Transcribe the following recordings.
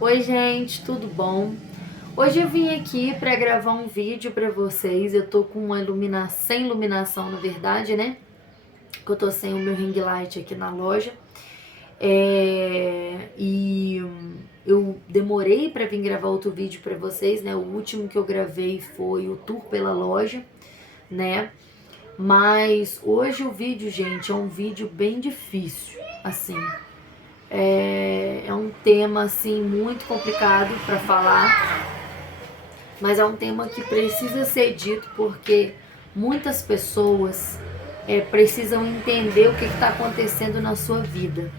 Oi gente, tudo bom? Hoje eu vim aqui para gravar um vídeo para vocês. Eu tô com uma sem iluminação, na verdade, né? Que eu tô sem o meu ring light aqui na loja. E eu demorei para vir gravar outro vídeo para vocês, né? O último que eu gravei foi o tour pela loja, né? Mas hoje o vídeo, gente, é um vídeo bem difícil, assim. É um tema assim muito complicado para falar, mas é um tema que precisa ser dito porque muitas pessoas precisam entender o que está acontecendo na sua vida.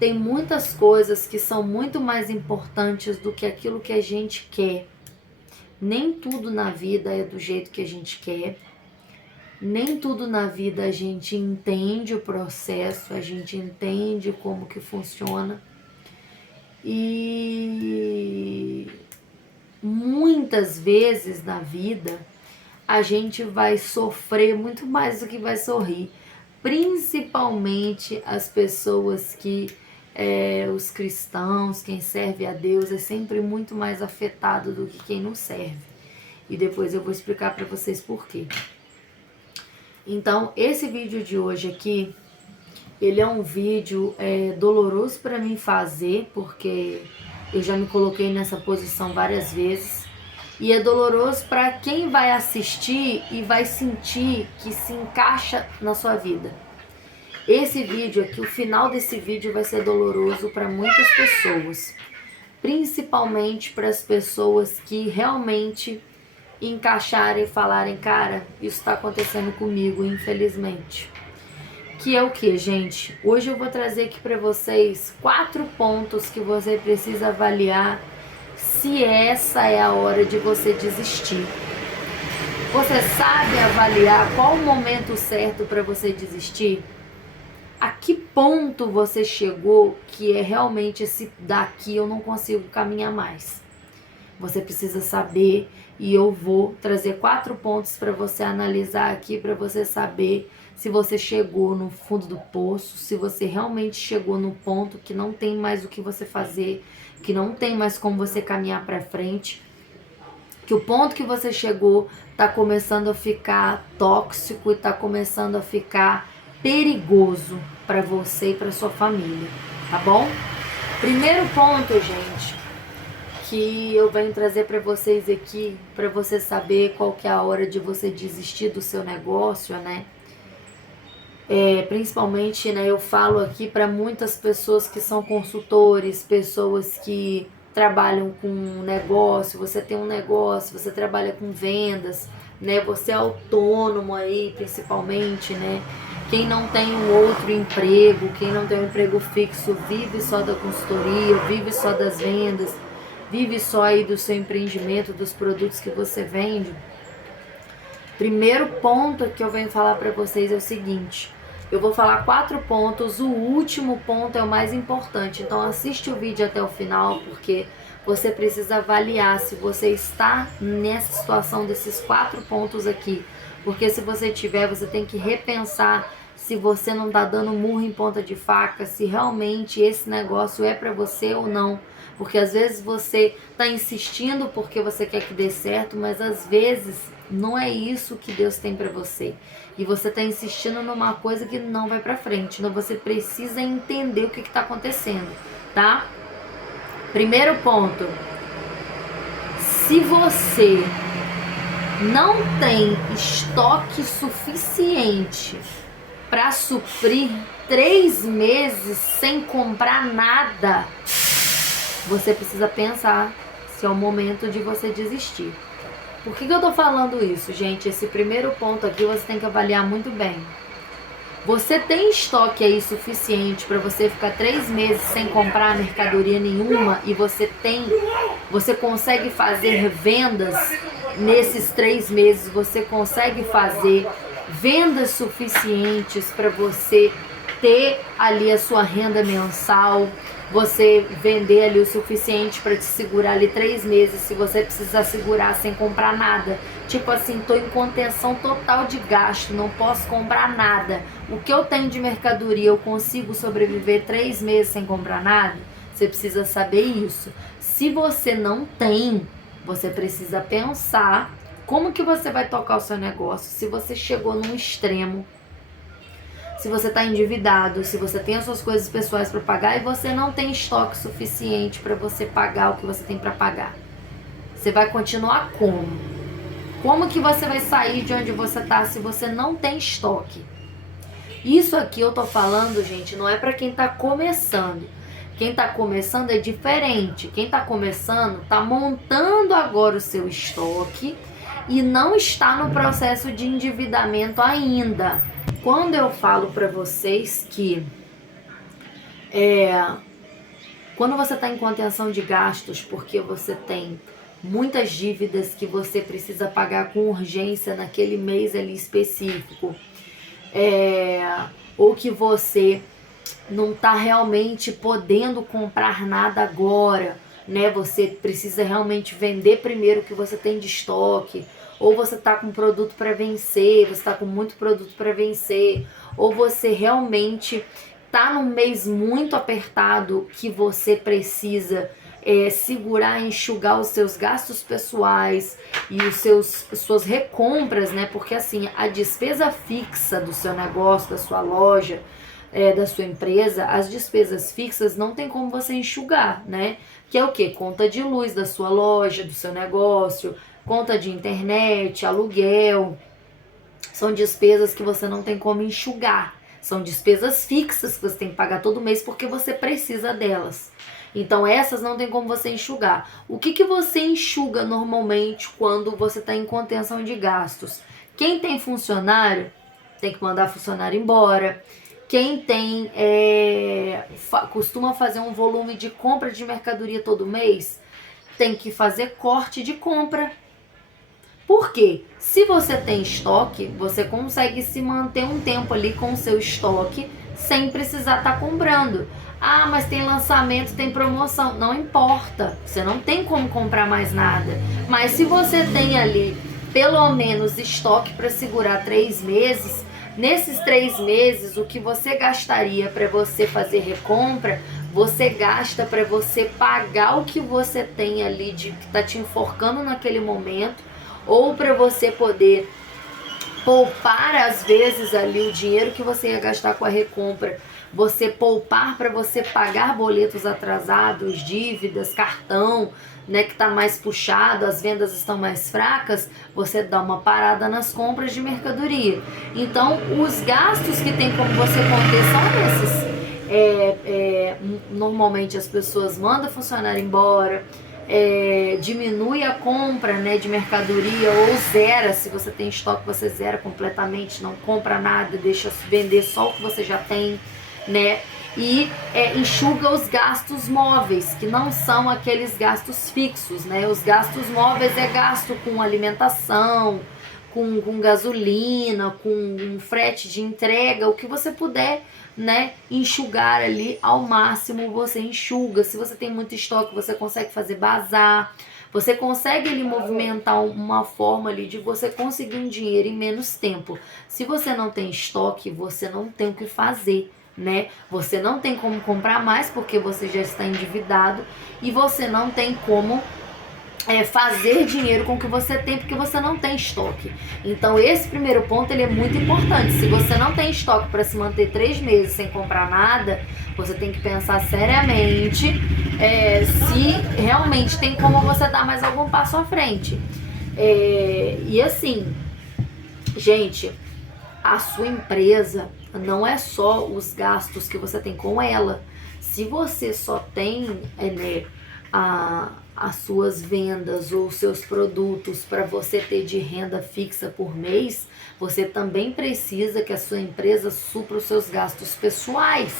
Tem muitas coisas que são muito mais importantes do que aquilo que a gente quer. Nem tudo na vida é do jeito que a gente quer. Nem tudo na vida a gente entende o processo, a gente entende como que funciona. E muitas vezes na vida a gente vai sofrer muito mais do que vai sorrir. Principalmente as pessoas que, os cristãos, quem serve a Deus, é sempre muito mais afetado do que quem não serve. E depois eu vou explicar para vocês por quê. Então, esse vídeo de hoje aqui, ele é um vídeo doloroso para mim fazer, porque eu já me coloquei nessa posição várias vezes. E é doloroso para quem vai assistir e vai sentir que se encaixa na sua vida. Esse vídeo aqui, o final desse vídeo vai ser doloroso para muitas pessoas. Principalmente para as pessoas que realmente encaixarem e falarem, cara, isso está acontecendo comigo, infelizmente. Que é o que, gente? Hoje eu vou trazer aqui para vocês 4 pontos que você precisa avaliar se essa é a hora de você desistir. Você sabe avaliar qual o momento certo para você desistir? A que ponto você chegou que é realmente esse daqui eu não consigo caminhar mais? Você precisa saber, e eu vou trazer 4 pontos para você analisar aqui, para você saber se você chegou no fundo do poço, se você realmente chegou no ponto que não tem mais o que você fazer, que não tem mais como você caminhar para frente, que o ponto que você chegou está começando a ficar tóxico e está começando a ficar perigoso para você e para sua família, tá bom? Primeiro ponto, gente, que eu venho trazer para vocês aqui, para você saber qual que é a hora de você desistir do seu negócio, né? Principalmente, né, eu falo aqui para muitas pessoas que são consultores, pessoas que trabalham com negócio, você tem um negócio, você trabalha com vendas, né? Você é autônomo aí, principalmente, né? Quem não tem um outro emprego, quem não tem um emprego fixo, vive só da consultoria, vive só das vendas, vive só aí do seu empreendimento, dos produtos que você vende. Primeiro ponto que eu venho falar para vocês é o seguinte: eu vou falar 4 pontos, o último ponto é o mais importante, então assiste o vídeo até o final, porque você precisa avaliar se você está nessa situação desses 4 pontos aqui, porque se você tiver, você tem que repensar se você não está dando murro em ponta de faca, se realmente esse negócio é para você ou não, porque às vezes você está insistindo porque você quer que dê certo, mas às vezes não é isso que Deus tem para você. E você está insistindo numa coisa que não vai para frente. Então você precisa entender o que está acontecendo, tá? Primeiro ponto. Se você não tem estoque suficiente para suprir 3 meses sem comprar nada, você precisa pensar se é o momento de você desistir. Por que eu tô falando isso, gente? Esse primeiro ponto aqui você tem que avaliar muito bem. Você tem estoque aí suficiente para você ficar 3 meses sem comprar mercadoria nenhuma e você consegue fazer vendas nesses 3 meses, você consegue fazer vendas suficientes para você ter ali a sua renda mensal, você vender ali o suficiente para te segurar ali 3 meses, se você precisar segurar sem comprar nada. Tipo assim, tô em contenção total de gasto, não posso comprar nada. O que eu tenho de mercadoria, eu consigo sobreviver 3 meses sem comprar nada? Você precisa saber isso. Se você não tem, você precisa pensar como que você vai tocar o seu negócio. Se você chegou num extremo, se você está endividado, se você tem as suas coisas pessoais para pagar e você não tem estoque suficiente para você pagar o que você tem para pagar. Você vai continuar como? Como que você vai sair de onde você está se você não tem estoque? Isso aqui eu tô falando, gente, não é para quem tá começando. Quem tá começando é diferente. Quem tá começando tá montando agora o seu estoque e não está no processo de endividamento ainda. Quando eu falo para vocês que quando você está em contenção de gastos porque você tem muitas dívidas que você precisa pagar com urgência naquele mês ali específico, ou que você não está realmente podendo comprar nada agora, né? Você precisa realmente vender primeiro o que você tem de estoque, ou você está com produto para vencer, você está com muito produto para vencer, ou você realmente está num mês muito apertado que você precisa segurar e enxugar os seus gastos pessoais e suas recompras, né? Porque assim, a despesa fixa do seu negócio, da sua loja, da sua empresa, as despesas fixas não tem como você enxugar, né? Que é o quê? Conta de luz da sua loja, do seu negócio, conta de internet, aluguel. São despesas que você não tem como enxugar. São despesas fixas que você tem que pagar todo mês porque você precisa delas. Então essas não tem como você enxugar. O que você enxuga normalmente quando você está em contenção de gastos? Quem tem funcionário tem que mandar funcionário embora. Quem tem costuma fazer um volume de compra de mercadoria todo mês, tem que fazer corte de compra. Por quê? Se você tem estoque, você consegue se manter um tempo ali com o seu estoque sem precisar estar comprando. Ah, mas tem lançamento, tem promoção. Não importa, você não tem como comprar mais nada. Mas se você tem ali pelo menos estoque para segurar 3 meses, nesses 3 meses, o que você gastaria para você fazer recompra, você gasta para você pagar o que você tem ali de que está te enforcando naquele momento, ou para você poder poupar às vezes ali o dinheiro que você ia gastar com a recompra, você poupar para você pagar boletos atrasados, dívidas, cartão, né, que está mais puxado, as vendas estão mais fracas, você dá uma parada nas compras de mercadoria. Então, os gastos que tem como você conter são esses. Normalmente as pessoas mandam funcionário embora, diminui a compra, né, de mercadoria, ou zera. Se você tem estoque, você zera completamente, não compra nada, deixa vender só o que você já tem, né? E enxuga os gastos móveis, que não são aqueles gastos fixos, né? Os gastos móveis é gasto com alimentação, com gasolina, com frete de entrega, o que você puder, né, enxugar ali ao máximo, você enxuga. Se você tem muito estoque, você consegue fazer bazar, você consegue ali movimentar uma forma ali de você conseguir um dinheiro em menos tempo. Se você não tem estoque, você não tem o que fazer, né? Você não tem como comprar mais porque você já está endividado, e você não tem como fazer dinheiro com o que você tem porque você não tem estoque. Então esse primeiro ponto ele é muito importante. Se você não tem estoque para se manter 3 meses sem comprar nada, você tem que pensar seriamente se realmente tem como você dar mais algum passo à frente. E assim, gente, a sua empresa não é só os gastos que você tem com ela. Se você só tem as suas vendas ou seus produtos para você ter de renda fixa por mês, você também precisa que a sua empresa supra os seus gastos pessoais.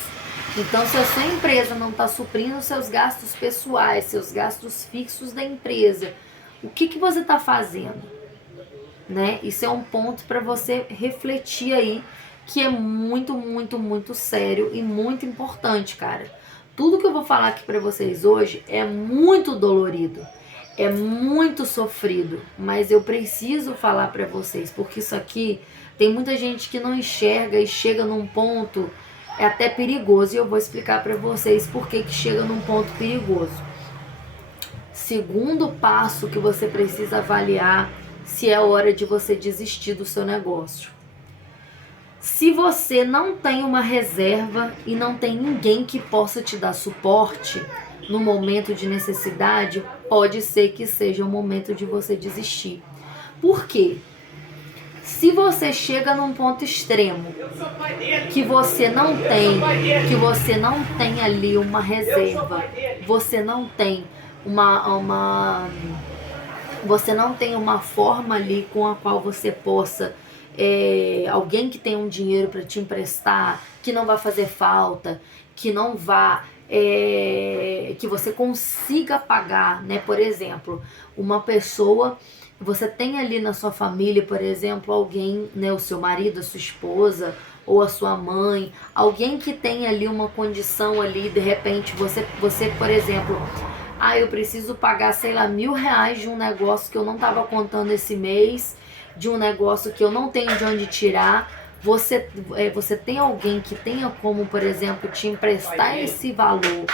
Então, se a sua empresa não está suprindo os seus gastos pessoais, seus gastos fixos da empresa, o que você está fazendo? Né? Isso é um ponto para você refletir aí, que é muito, muito, muito sério e muito importante, cara. Tudo que eu vou falar aqui para vocês hoje é muito dolorido, é muito sofrido, mas eu preciso falar para vocês, porque isso aqui tem muita gente que não enxerga e chega num ponto é até perigoso, e eu vou explicar para vocês por que chega num ponto perigoso. Segundo passo que você precisa avaliar se é hora de você desistir do seu negócio. Se você não tem uma reserva e não tem ninguém que possa te dar suporte no momento de necessidade, pode ser que seja o momento de você desistir. Por quê? Se você chega num ponto extremo que você não tem ali uma reserva, você não tem uma forma ali com a qual você possa alguém que tem um dinheiro para te emprestar, que não vai fazer falta, que não vá que você consiga pagar, né? Por exemplo, uma pessoa, você tem ali na sua família, por exemplo, alguém, né, o seu marido, a sua esposa ou a sua mãe, alguém que tem ali uma condição ali, de repente você por exemplo, eu preciso pagar, sei lá, R$1.000 de um negócio que eu não estava contando esse mês, de um negócio que eu não tenho de onde tirar. Você tem alguém que tenha como, por exemplo, te emprestar esse valor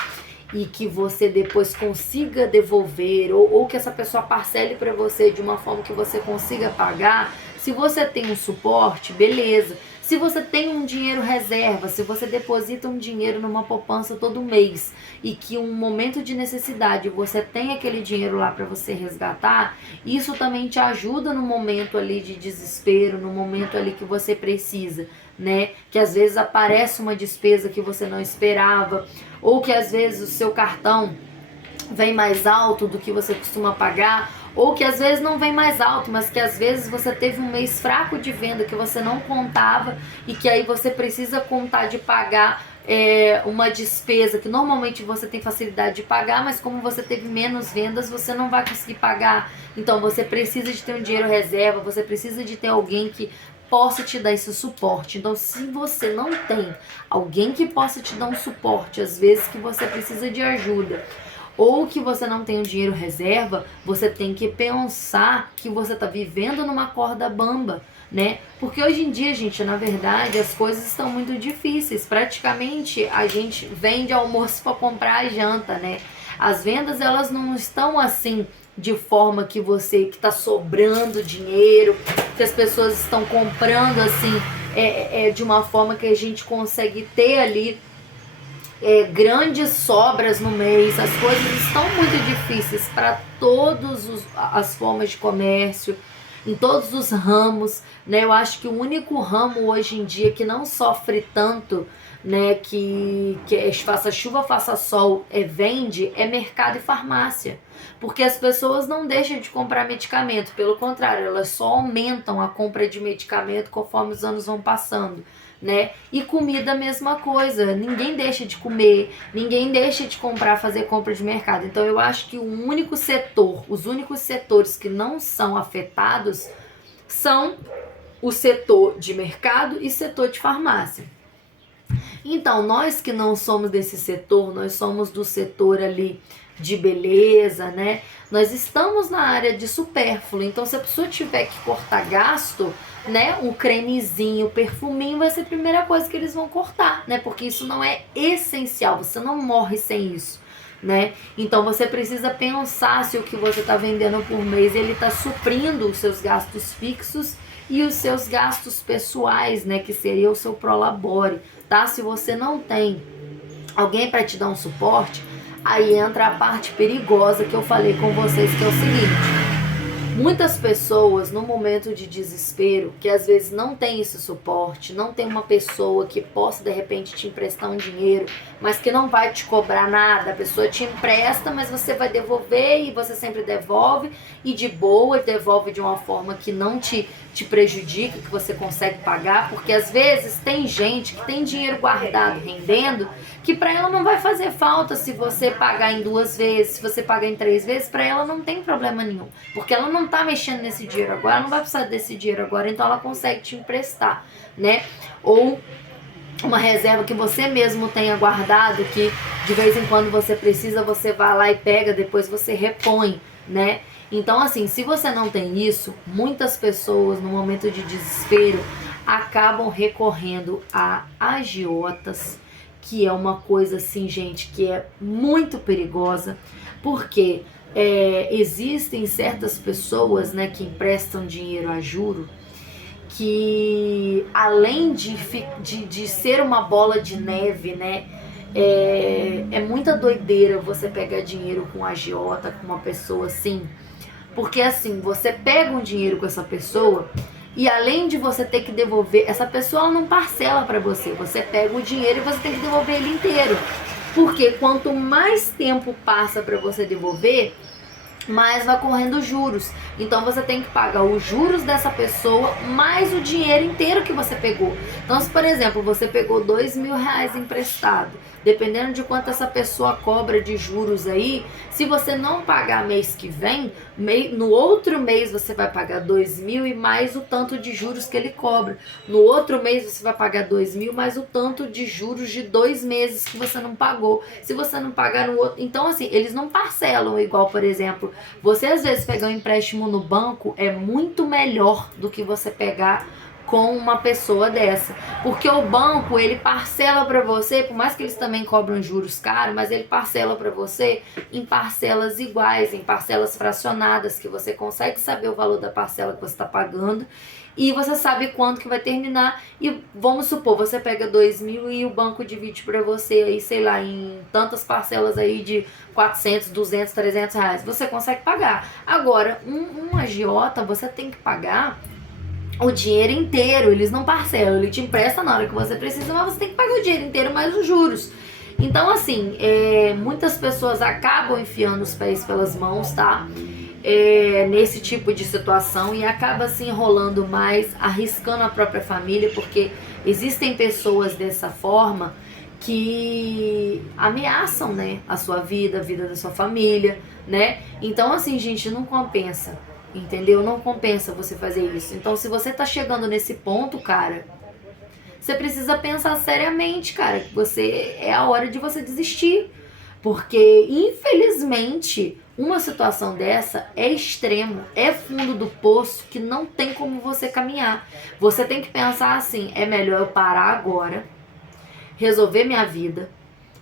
e que você depois consiga devolver, ou que essa pessoa parcele para você de uma forma que você consiga pagar. Se você tem um suporte, beleza. Se você tem um dinheiro reserva, se você deposita um dinheiro numa poupança todo mês e que um momento de necessidade você tem aquele dinheiro lá para você resgatar, isso também te ajuda no momento ali de desespero, no momento ali que você precisa, né? Que às vezes aparece uma despesa que você não esperava, ou que às vezes o seu cartão vem mais alto do que você costuma pagar, ou que às vezes não vem mais alto, mas que às vezes você teve um mês fraco de venda que você não contava e que aí você precisa contar de pagar uma despesa que normalmente você tem facilidade de pagar, mas como você teve menos vendas, você não vai conseguir pagar. Então você precisa de ter um dinheiro reserva, você precisa de ter alguém que possa te dar esse suporte. Então, se você não tem alguém que possa te dar um suporte, às vezes que você precisa de ajuda, ou que você não tem um dinheiro reserva, você tem que pensar que você está vivendo numa corda bamba, né? Porque hoje em dia, gente, na verdade, as coisas estão muito difíceis. Praticamente, a gente vende almoço para comprar a janta, né? As vendas, elas não estão assim de forma que está sobrando dinheiro, que as pessoas estão comprando assim, de uma forma que a gente consegue ter ali grandes sobras no mês. As coisas estão muito difíceis para todas as formas de comércio, em todos os ramos, né? Eu acho que o único ramo hoje em dia que não sofre tanto, né, que faça chuva, faça sol, vende, é mercado e farmácia. Porque as pessoas não deixam de comprar medicamento, pelo contrário, elas só aumentam a compra de medicamento conforme os anos vão passando, né? E comida, a mesma coisa, ninguém deixa de comer, ninguém deixa de comprar, fazer compra de mercado. Então eu acho que os únicos setores que não são afetados são o setor de mercado e setor de farmácia. Então, nós que não somos desse setor, nós somos do setor ali de beleza, né? Nós estamos na área de supérfluo. Então, se a pessoa tiver que cortar gasto, né, um cremezinho, um perfuminho vai ser a primeira coisa que eles vão cortar, né? Porque isso não é essencial, você não morre sem isso, né? Então você precisa pensar se o que você está vendendo por mês ele está suprindo os seus gastos fixos e os seus gastos pessoais, né, que seria o seu prolabore, tá? Se você não tem alguém para te dar um suporte, aí entra a parte perigosa que eu falei com vocês, que é o seguinte: muitas pessoas no momento de desespero, que às vezes não tem esse suporte, não tem uma pessoa que possa de repente te emprestar um dinheiro, mas que não vai te cobrar nada. A pessoa te empresta, mas você vai devolver e você sempre devolve, e de boa, devolve de uma forma que não te prejudica, que você consegue pagar, porque às vezes tem gente que tem dinheiro guardado rendendo, que para ela não vai fazer falta se você pagar em 2 vezes, se você pagar em 3 vezes, para ela não tem problema nenhum, porque ela não tá mexendo nesse dinheiro agora, ela não vai precisar desse dinheiro agora, então ela consegue te emprestar, né? Ou uma reserva que você mesmo tenha guardado, que de vez em quando você precisa, você vai lá e pega, depois você repõe, né? Então, assim, se você não tem isso, muitas pessoas no momento de desespero acabam recorrendo a agiotas, que é uma coisa assim, gente, que é muito perigosa, porque existem certas pessoas, né, que emprestam dinheiro a juro, que além de ser uma bola de neve, né, é muita doideira você pegar dinheiro com agiota, com uma pessoa assim, porque assim, você pega um dinheiro com essa pessoa e além de você ter que devolver, essa pessoa ela não parcela para você, você pega o dinheiro e você tem que devolver ele inteiro, porque quanto mais tempo passa para você devolver, mais vai correndo juros. Então você tem que pagar os juros dessa pessoa mais o dinheiro inteiro que você pegou. Então, se por exemplo você pegou R$ 2.000 emprestado, dependendo de quanto essa pessoa cobra de juros aí, se você não pagar mês que vem, no outro mês você vai pagar 2.000 e mais o tanto de juros que ele cobra. No outro mês você vai pagar 2.000 mais o tanto de juros de 2 meses que você não pagou. Se você não pagar no outro... Então, assim, eles não parcelam igual, por exemplo, você às vezes pegar um empréstimo no banco é muito melhor do que você pegar com uma pessoa dessa, porque o banco ele parcela para você, por mais que eles também cobram juros caros, mas ele parcela para você em parcelas iguais, em parcelas fracionadas, que você consegue saber o valor da parcela que você está pagando e você sabe quanto que vai terminar. E vamos supor, você pega 2.000 e o banco divide para você aí, sei lá, em tantas parcelas aí de 400, 200, 300 reais, você consegue pagar. Agora, um agiota, você tem que pagar o dinheiro inteiro, eles não parcelam, ele te empresta na hora que você precisa, mas você tem que pagar o dinheiro inteiro mais os juros. Então, assim, muitas pessoas acabam enfiando os pés pelas mãos, tá? Nesse tipo de situação e acaba se enrolando mais, arriscando a própria família, porque existem pessoas dessa forma que ameaçam, né, a sua vida, a vida da sua família, né? Então, assim, gente, não compensa. Entendeu? Não compensa você fazer isso. Então, se você tá chegando nesse ponto, cara, você precisa pensar seriamente, cara, que é a hora de você desistir. Porque, infelizmente, uma situação dessa é extremo, é fundo do poço que não tem como você caminhar. Você tem que pensar assim, é melhor eu parar agora, resolver minha vida,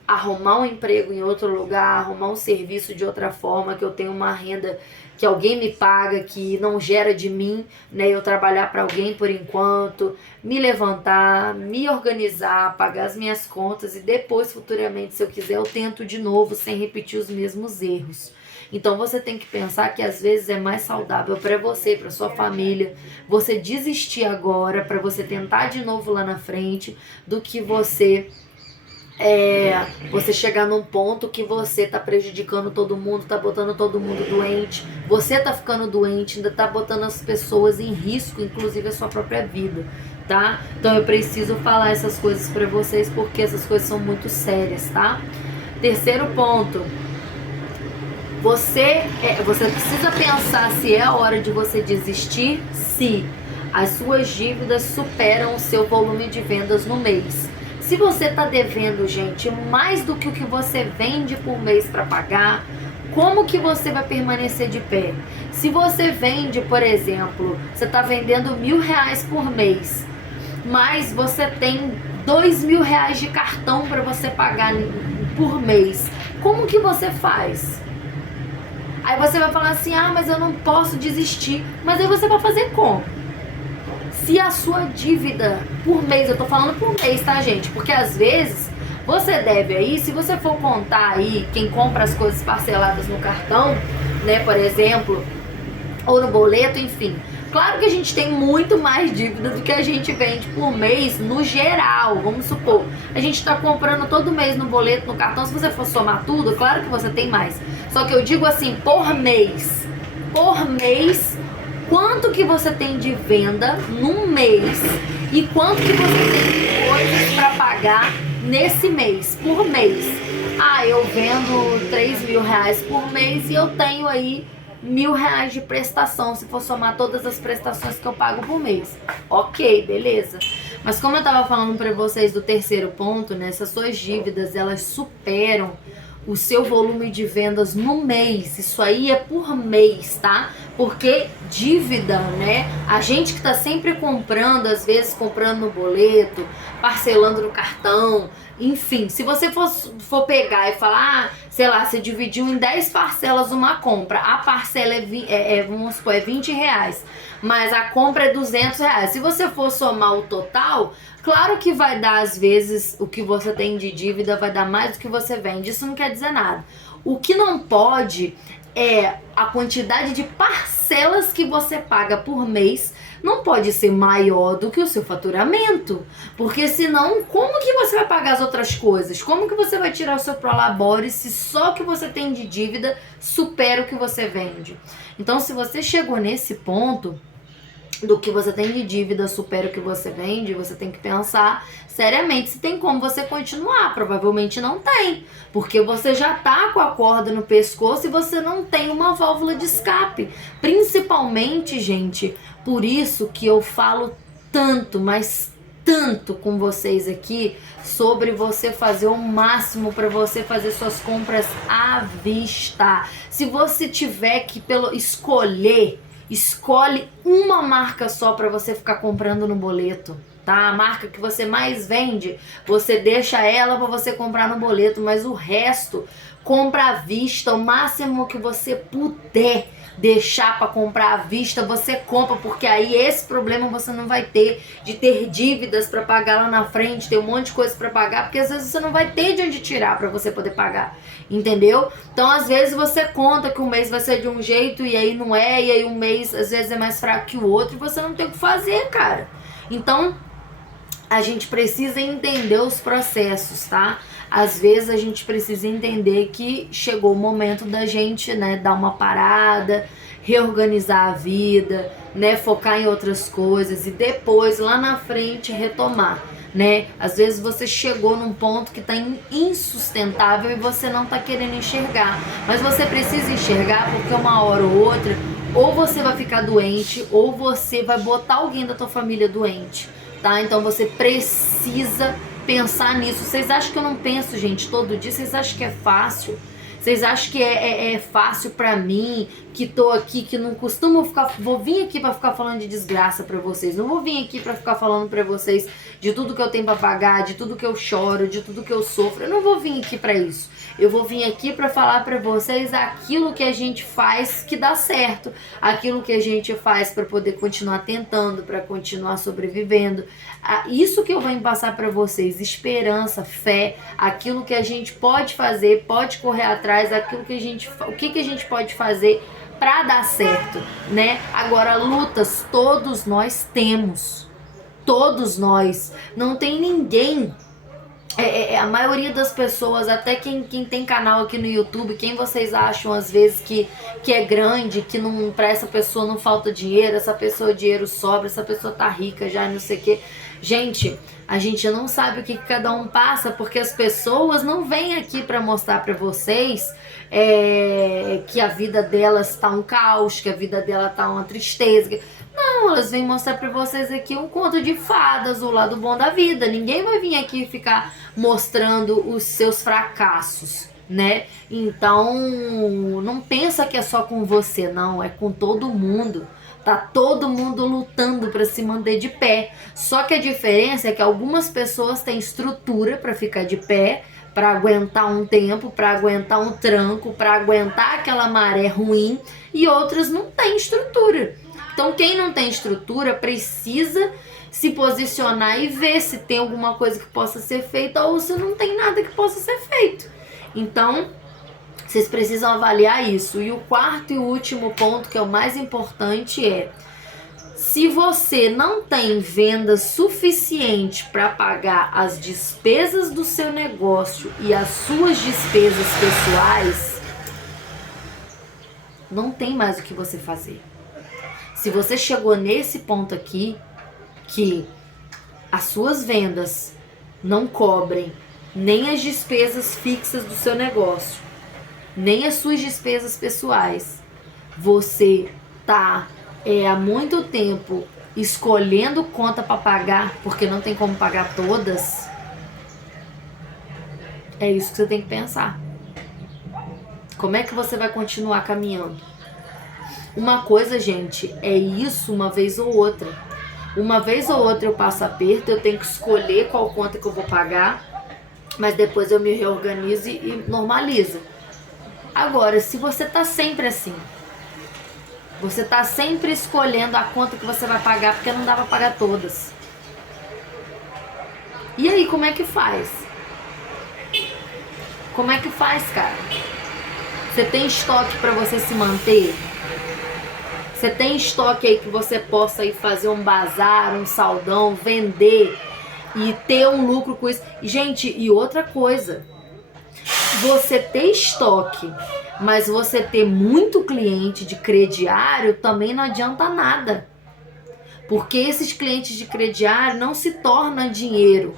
arrumar um emprego em outro lugar, arrumar um serviço de outra forma, que eu tenho uma renda que alguém me paga, que não gera de mim, né? Eu trabalhar para alguém por enquanto, me levantar, me organizar, pagar as minhas contas e depois, futuramente, se eu quiser, eu tento de novo sem repetir os mesmos erros. Então você tem que pensar que às vezes é mais saudável para você, para sua família, você desistir agora para você tentar de novo lá na frente, do que você chegar num ponto que você tá prejudicando todo mundo, tá botando todo mundo doente, você tá ficando doente, ainda tá botando as pessoas em risco, inclusive a sua própria vida, tá? Então eu preciso falar essas coisas pra vocês, porque essas coisas são muito sérias, tá? Terceiro ponto, você precisa pensar se é a hora de você desistir, se as suas dívidas superam o seu volume de vendas no mês. Se você está devendo, gente, mais do que o que você vende por mês para pagar, como que você vai permanecer de pé? Se você vende, por exemplo, você está vendendo R$ 1.000 por mês, mas você tem R$ 2.000 de cartão para você pagar por mês, como que você faz? Aí você vai falar assim, mas eu não posso desistir. Mas aí você vai fazer como? Se a sua dívida por mês, eu tô falando por mês, tá, gente? Porque às vezes você deve aí, se você for contar aí, quem compra as coisas parceladas no cartão, né, por exemplo, ou no boleto, enfim. Claro que a gente tem muito mais dívida do que a gente vende por mês no geral. Vamos supor, a gente tá comprando todo mês no boleto, no cartão. Se você for somar tudo, claro que você tem mais. Só que eu digo assim, por mês, quanto que você tem de venda num mês e quanto que você tem de coisas para pagar nesse mês, por mês. Eu vendo R$ 3.000 por mês e eu tenho aí R$ 1.000 de prestação, se for somar todas as prestações que eu pago por mês. Ok, beleza. Mas como eu tava falando para vocês do terceiro ponto, né, se as suas dívidas elas superam o seu volume de vendas no mês. Isso aí é por mês, tá? Porque dívida, né? A gente que tá sempre comprando, às vezes comprando no boleto, parcelando no cartão, enfim, se você for pegar e falar, sei lá, você dividiu em 10 parcelas uma compra, a parcela vamos supor, é 20 reais, mas a compra é 200 reais. Se você for somar o total, claro que vai dar, às vezes, o que você tem de dívida vai dar mais do que você vende. Isso não quer dizer nada. O que não pode é a quantidade de parcelas que você paga por mês não pode ser maior do que o seu faturamento. Porque senão, como que você vai pagar as outras coisas? Como que você vai tirar o seu prolabore se só o que você tem de dívida supera o que você vende? Então, se você chegou nesse ponto do que você tem de dívida supera o que você vende, você tem que pensar seriamente se tem como você continuar. Provavelmente não tem, porque você já tá com a corda no pescoço e você não tem uma válvula de escape. Principalmente, gente, por isso que eu falo tanto, mas tanto com vocês aqui sobre você fazer o máximo para você fazer suas compras à vista. Se você tiver que escolhe uma marca só para você ficar comprando no boleto, tá? A marca que você mais vende, você deixa ela para você comprar no boleto, mas o resto compra à vista, o máximo que você puder deixar para comprar à vista, você compra, porque aí esse problema você não vai ter de ter dívidas para pagar lá na frente, ter um monte de coisa para pagar, porque às vezes você não vai ter de onde tirar para você poder pagar, entendeu? Então às vezes você conta que um mês vai ser de um jeito e aí não é, e aí um mês às vezes é mais fraco que o outro e você não tem o que fazer, cara. Então a gente precisa entender os processos, tá? Às vezes a gente precisa entender que chegou o momento da gente, né, dar uma parada, reorganizar a vida, né, focar em outras coisas e depois, lá na frente, retomar, né? Às vezes você chegou num ponto que tá insustentável e você não tá querendo enxergar, mas você precisa enxergar porque uma hora ou outra, ou você vai ficar doente, ou você vai botar alguém da tua família doente, tá? Então você precisa pensar nisso. Vocês acham que eu não penso, gente, todo dia? Vocês acham que é fácil? Vocês acham que é fácil pra mim, que tô aqui, que não costumo ficar... Vou vir aqui pra ficar falando de desgraça pra vocês. Não vou vir aqui pra ficar falando pra vocês de tudo que eu tenho pra pagar, de tudo que eu choro, de tudo que eu sofro. Eu não vou vir aqui pra isso. Eu vou vir aqui pra falar pra vocês aquilo que a gente faz que dá certo. Aquilo que a gente faz pra poder continuar tentando, pra continuar sobrevivendo. Isso que eu venho passar pra vocês. Esperança, fé, aquilo que a gente pode fazer, pode correr atrás, aquilo que o que a gente pode fazer pra dar certo, né? Agora, lutas todos nós temos. Todos nós. Não tem ninguém... a maioria das pessoas, até quem tem canal aqui no YouTube, quem vocês acham às vezes que é grande, que não, pra essa pessoa não falta dinheiro, essa pessoa dinheiro sobra, essa pessoa tá rica já, não sei o que. Gente, a gente não sabe o que cada um passa, porque as pessoas não vêm aqui pra mostrar pra vocês que a vida delas tá um caos, que a vida dela tá uma tristeza. Não, elas vêm mostrar pra vocês aqui um conto de fadas, o lado bom da vida. Ninguém vai vir aqui ficar mostrando os seus fracassos, né? Então, não pensa que é só com você, não. É com todo mundo. Tá todo mundo lutando pra se manter de pé. Só que a diferença é que algumas pessoas têm estrutura pra ficar de pé, para aguentar um tempo, para aguentar um tranco, para aguentar aquela maré ruim, e outras não têm estrutura. Então quem não tem estrutura precisa se posicionar e ver se tem alguma coisa que possa ser feita ou se não tem nada que possa ser feito. Então vocês precisam avaliar isso. E o quarto e último ponto, que é o mais importante, é: se você não tem venda suficiente para pagar as despesas do seu negócio e as suas despesas pessoais, não tem mais o que você fazer. Se você chegou nesse ponto aqui, que as suas vendas não cobrem nem as despesas fixas do seu negócio, nem as suas despesas pessoais, você tá há muito tempo escolhendo conta para pagar porque não tem como pagar todas, é isso que você tem que pensar. Como é que você vai continuar caminhando? Uma coisa, gente, é isso uma vez ou outra. Uma vez ou outra eu passo aperto, eu tenho que escolher qual conta que eu vou pagar, mas depois eu me reorganizo e normalizo. Agora, se você tá sempre assim, você tá sempre escolhendo a conta que você vai pagar, porque não dá pra pagar todas. E aí, como é que faz? Como é que faz, cara? Você tem estoque pra você se manter? Você tem estoque aí que você possa ir fazer um bazar, um saldão, vender e ter um lucro com isso? Gente, e outra coisa, você ter estoque, mas você ter muito cliente de crediário também não adianta nada. Porque esses clientes de crediário não se tornam dinheiro.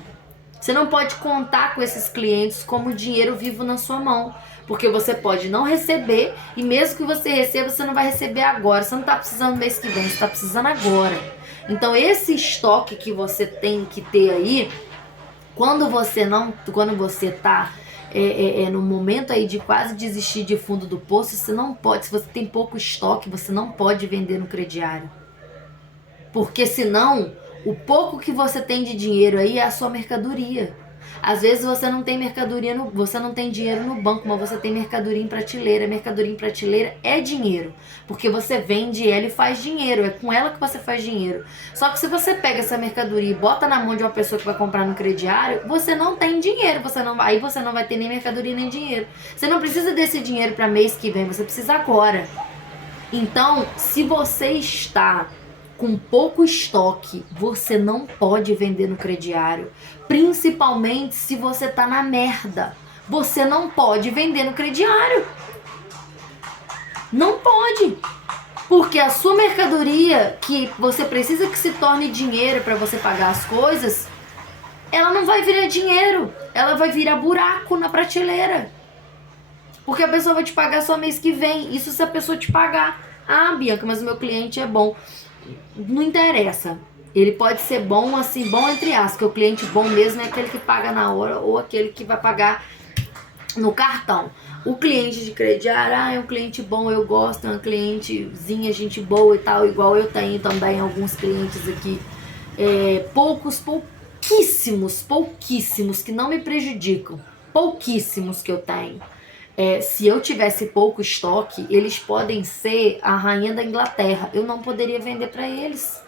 Você não pode contar com esses clientes como dinheiro vivo na sua mão. Porque você pode não receber, e mesmo que você receba, você não vai receber agora. Você não está precisando mês que vem, você está precisando agora. Então esse estoque que você tem que ter aí, quando você está no momento aí de quase desistir de fundo do poço, você não pode. Se você tem pouco estoque, você não pode vender no crediário. Porque senão, o pouco que você tem de dinheiro aí é a sua mercadoria. Às vezes você não tem mercadoria, você não tem dinheiro no banco, mas você tem mercadoria em prateleira. Mercadoria em prateleira é dinheiro, porque você vende ela e faz dinheiro, é com ela que você faz dinheiro. Só que se você pega essa mercadoria e bota na mão de uma pessoa que vai comprar no crediário, você não tem dinheiro, aí você não vai ter nem mercadoria nem dinheiro. Você não precisa desse dinheiro para mês que vem, você precisa agora. Então, se você está com pouco estoque, você não pode vender no crediário. Principalmente se você tá na merda. Você não pode vender no crediário. Não pode. Porque a sua mercadoria, que você precisa que se torne dinheiro para você pagar as coisas, ela não vai virar dinheiro. Ela vai virar buraco na prateleira. Porque a pessoa vai te pagar só mês que vem. Isso se a pessoa te pagar. Ah, Bianca, mas o meu cliente é bom. Não interessa. Ele pode ser bom, assim, bom entre aspas, que o cliente bom mesmo é aquele que paga na hora ou aquele que vai pagar no cartão. O cliente de crediário, é um cliente bom, eu gosto, é uma clientezinha, gente boa e tal, igual eu tenho também alguns clientes aqui, pouquíssimos que não me prejudicam, pouquíssimos que eu tenho. Se eu tivesse pouco estoque, eles podem ser a rainha da Inglaterra. Eu não poderia vender para eles.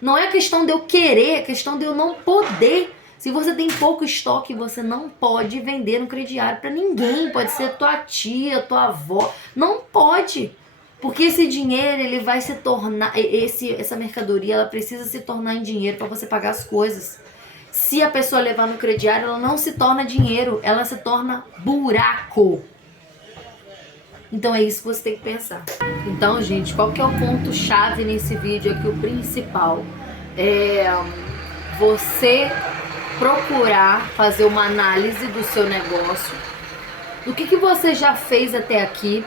Não é questão de eu querer, é questão de eu não poder. Se você tem pouco estoque, você não pode vender no crediário para ninguém. Pode ser tua tia, tua avó. Não pode. Porque esse dinheiro, ele vai se tornar... Essa mercadoria, ela precisa se tornar em dinheiro para você pagar as coisas. Se a pessoa levar no crediário, ela não se torna dinheiro. Ela se torna buraco. Então é isso que você tem que pensar. Então, gente, qual que é o ponto-chave nesse vídeo aqui, o principal? É você procurar fazer uma análise do seu negócio, do que você já fez até aqui,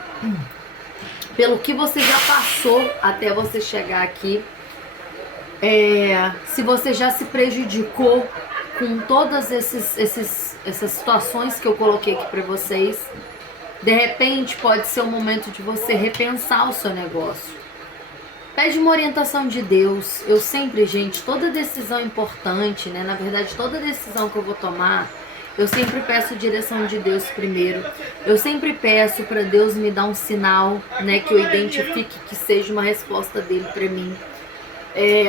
pelo que você já passou até você chegar aqui, se você já se prejudicou com todas essas situações que eu coloquei aqui para vocês. De repente pode ser o momento de você repensar o seu negócio. Pede uma orientação de Deus. Eu sempre, gente, toda decisão importante, né? Na verdade, toda decisão que eu vou tomar, eu sempre peço direção de Deus primeiro. Eu sempre peço para Deus me dar um sinal, né? Que eu identifique que seja uma resposta dele para mim.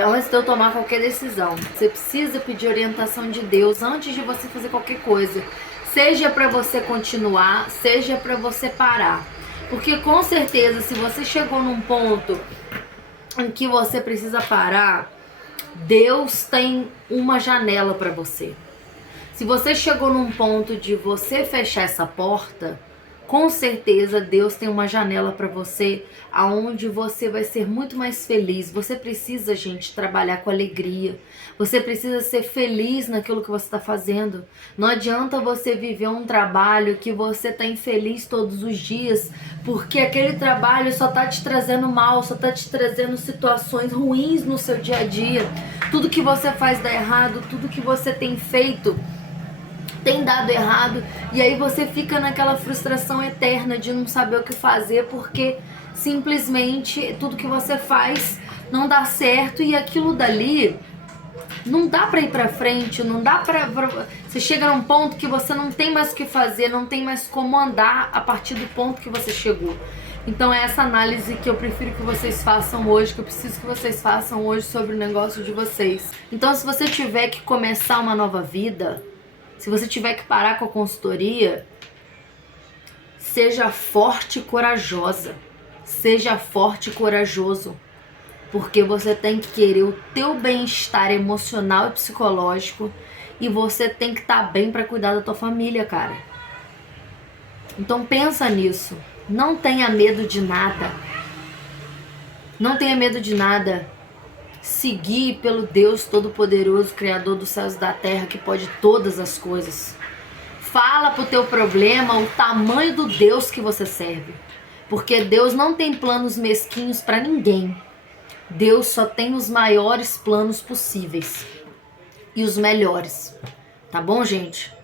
Antes de eu tomar qualquer decisão, você precisa pedir orientação de Deus antes de você fazer qualquer coisa. Seja para você continuar, seja para você parar. Porque com certeza, se você chegou num ponto em que você precisa parar, Deus tem uma janela para você. Se você chegou num ponto de você fechar essa porta, com certeza Deus tem uma janela para você, aonde você vai ser muito mais feliz. Você precisa, gente, trabalhar com alegria. Você precisa ser feliz naquilo que você está fazendo. Não adianta você viver um trabalho que você está infeliz todos os dias, porque aquele trabalho só está te trazendo mal, só está te trazendo situações ruins no seu dia a dia. Tudo que você faz dá errado, tudo que você tem feito tem dado errado, e aí você fica naquela frustração eterna de não saber o que fazer, porque simplesmente tudo que você faz não dá certo, e aquilo dali não dá pra ir pra frente, não dá pra... Você chega num ponto que você não tem mais o que fazer, não tem mais como andar a partir do ponto que você chegou. Então é essa análise que eu prefiro que vocês façam hoje, que eu preciso que vocês façam hoje sobre o negócio de vocês. Então, se você tiver que começar uma nova vida, se você tiver que parar com a consultoria, seja forte e corajosa. Seja forte e corajoso. Porque você tem que querer o teu bem-estar emocional e psicológico, e você tem que estar bem pra cuidar da tua família, cara. Então pensa nisso. Não tenha medo de nada. Não tenha medo de nada. Seguir pelo Deus Todo-Poderoso, Criador dos céus e da terra, que pode todas as coisas. Fala pro teu problema o tamanho do Deus que você serve. Porque Deus não tem planos mesquinhos pra ninguém. Deus só tem os maiores planos possíveis. E os melhores. Tá bom, gente?